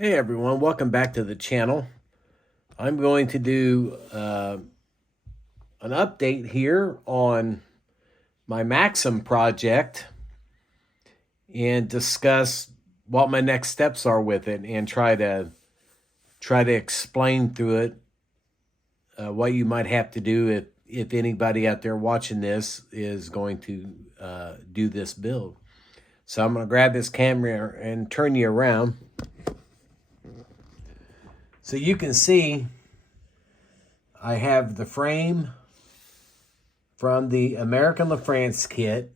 Hey everyone, welcome back to the channel. I'm going to do an update here on my Maxim project and discuss what my next steps are with it and try to explain through it what you might have to do if anybody out there watching this is going to do this build. So I'm going to grab this camera and turn you around. So you can see I have the frame from the American LaFrance kit,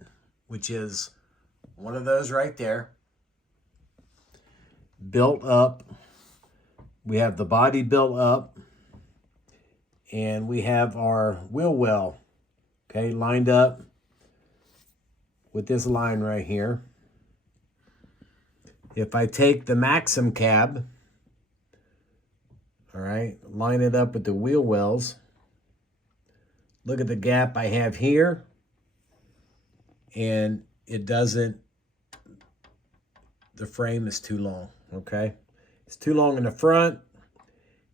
which is one of those right there, built up. We have the body built up, and we have our wheel well, okay, lined up with this line right here. If I take the Maxim cab, all right, line it up with the wheel wells. Look at the gap I have here. And it doesn't, the frame is too long, okay? It's too long in the front,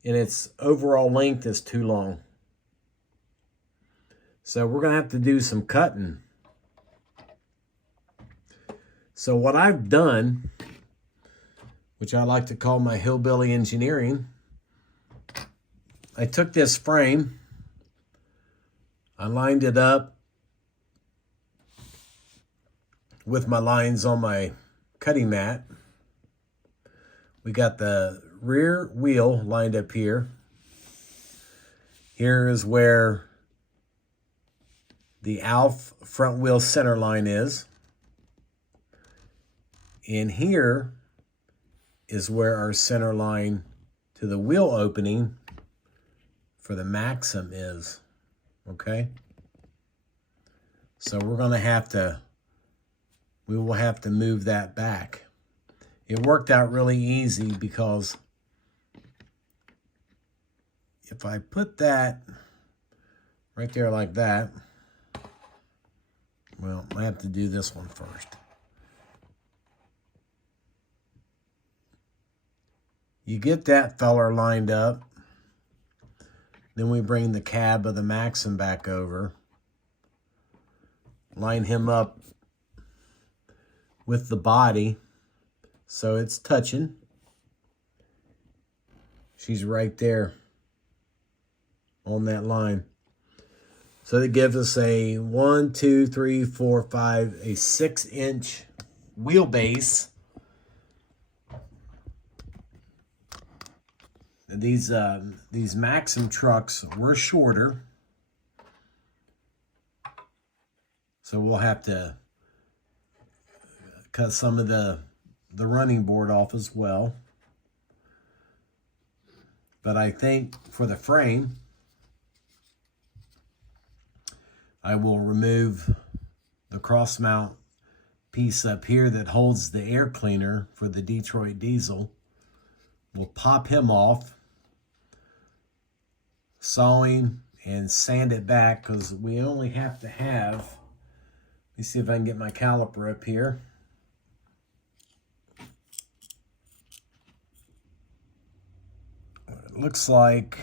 and its overall length is too long. So we're gonna have to do some cutting. So what I've done, which I like to call my hillbilly engineering, I took this frame, I lined it up with my lines on my cutting mat. We got the rear wheel lined up here. Here is where the ALF front wheel center line is. And here is where our center line to the wheel opening for the Maxim is, okay? So we're gonna have to, we will have to move that back. It worked out really easy because if I put that right there like that, well, I have to do this one first. You get that feller lined up. Then we bring the cab of the Maxim back over. Line him up with the body so it's touching. She's right there on that line. So that gives us a 1, 2, 3, 4, 5, a 6-inch wheelbase. These Maxim trucks were shorter, so we'll have to cut some of the running board off as well. But I think for the frame, I will remove the cross mount piece up here that holds the air cleaner for the Detroit diesel. We'll pop him off, saw him, and sand it back because we only have to have, let me see if I can get my caliper up here. It looks like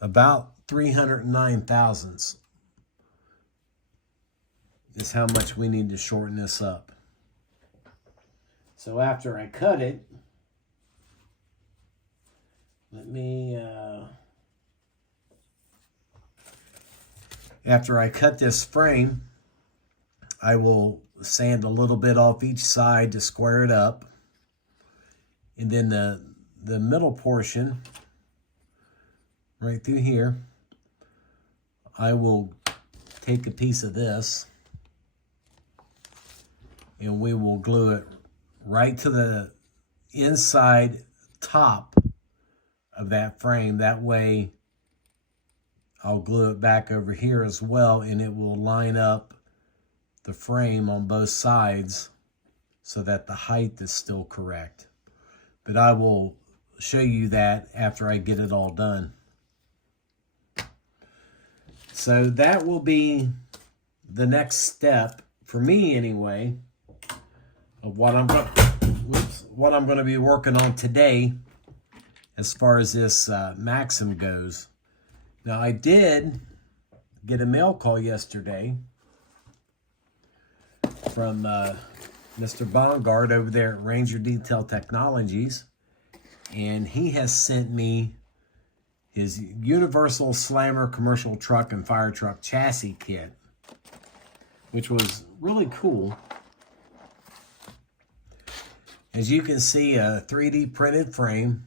about 309 thousandths is how much we need to shorten this up. So after I cut it, after I cut this frame, I will sand a little bit off each side to square it up. And then the middle portion, right through here, I will take a piece of this and we will glue it right to the inside top of that frame. That way I'll glue it back over here as well, and it will line up the frame on both sides so that the height is still correct. But I will show you that after I get it all done. So that will be the next step, for me anyway, of what I'm going to be working on today as far as this Maxim goes. Now, I did get a mail call yesterday from Mr. Bongard over there at Ranger Detail Technologies, and he has sent me his Universal Slammer commercial truck and fire truck chassis kit, which was really cool. As you can see, a 3D printed frame,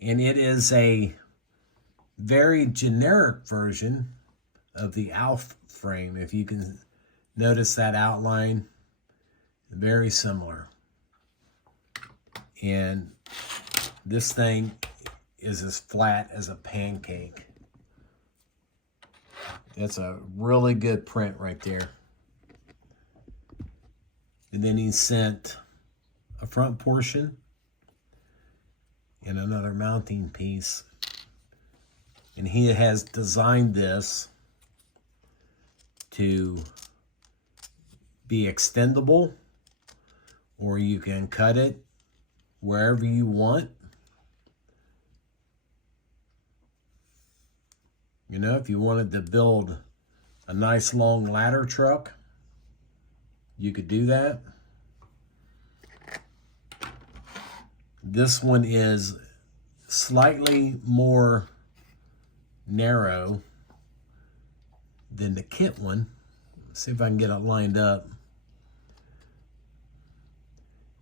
and it is a very generic version of the ALF frame. If you can notice that outline, very similar. And this thing is as flat as a pancake. That's a really good print right there. And then he sent a front portion and another mounting piece. And he has designed this to be extendable, or you can cut it wherever you want. You know, if you wanted to build a nice long ladder truck, you could do that. This one is slightly more narrow than the kit one. Let's see if I can get it lined up.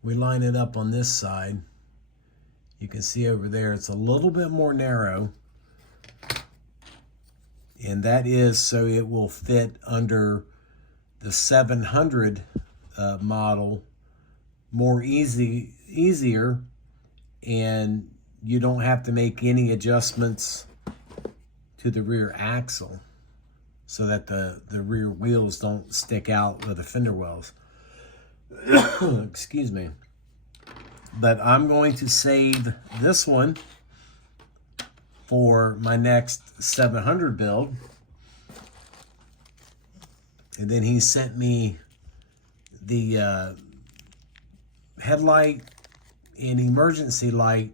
We line it up on this side. You can see over there it's a little bit more narrow. And that is so it will fit under the 700 model more easier, and you don't have to make any adjustments to the rear axle so that the rear wheels don't stick out of the fender wells. Excuse me. But I'm going to save this one for my next 700 build. And then he sent me the headlight and emergency light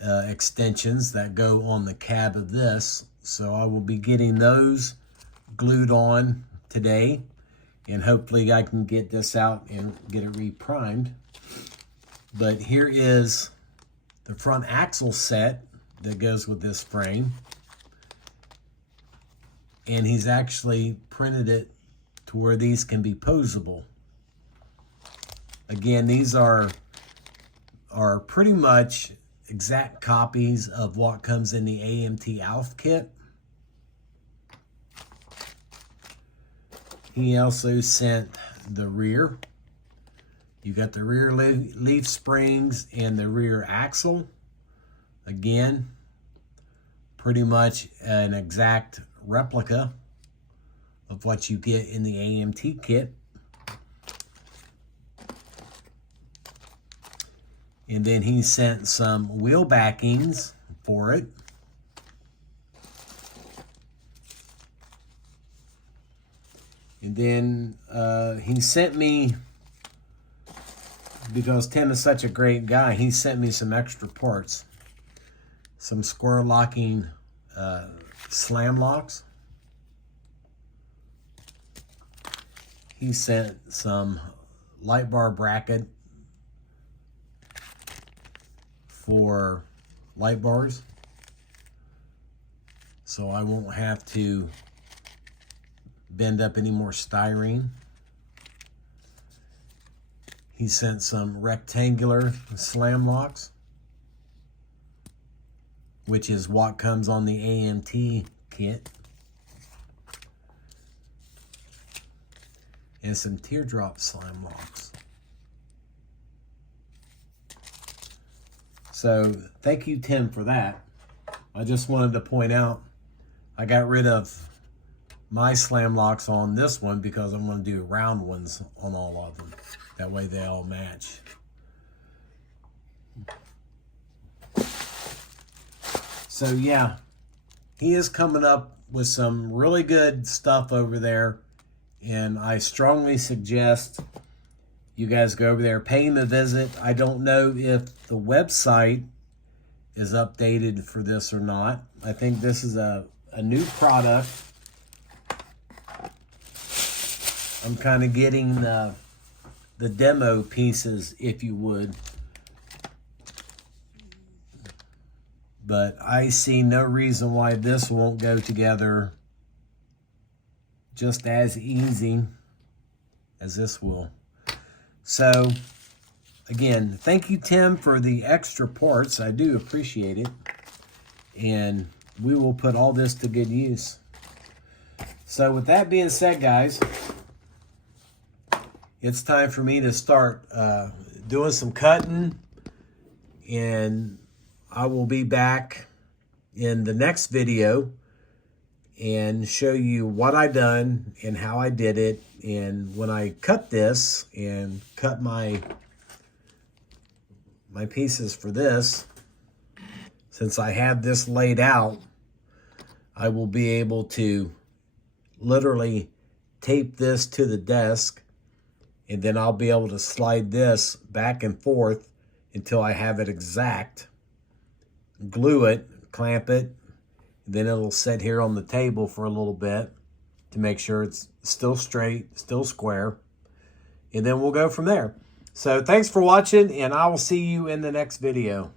extensions that go on the cab of this. So I will be getting those glued on today, and hopefully I can get this out and get it reprimed. But here is the front axle set that goes with this frame. And he's actually printed it to where these can be posable. Again, these are pretty much exact copies of what comes in the AMT ALF kit. He also sent the rear. You got the rear leaf springs and the rear axle. Again, pretty much an exact replica of what you get in the AMT kit. And then he sent some wheel backings for it. And then he sent me, because Tim is such a great guy, he sent me some extra parts. Some square locking slam locks. He sent some light bar bracket for light bars, so I won't have to bend up any more styrene. He sent some rectangular slam locks, which is what comes on the AMT kit, and some teardrop slam locks. So thank you, Tim, for that. I just wanted to point out I got rid of my slam locks on this one because I'm going to do round ones on all of them. That way they all match. So yeah, he is coming up with some really good stuff over there. And I strongly suggest you guys go over there, pay him a visit. I don't know if the website is updated for this or not. I think this is a new product. I'm kind of getting the demo pieces, if you would. But I see no reason why this won't go together just as easy as this will. So, again, thank you, Tim, for the extra parts. I do appreciate it. And we will put all this to good use. So, with that being said, guys, it's time for me to start doing some cutting. And I will be back in the next video and show you what I done and how I did it. And when I cut this and cut my pieces for this, since I have this laid out, I will be able to literally tape this to the desk, and then I'll be able to slide this back and forth until I have it exact. Glue it, clamp it, then it'll sit here on the table for a little bit to make sure it's still straight, still square, and then we'll go from there. So thanks for watching, and I will see you in the next video.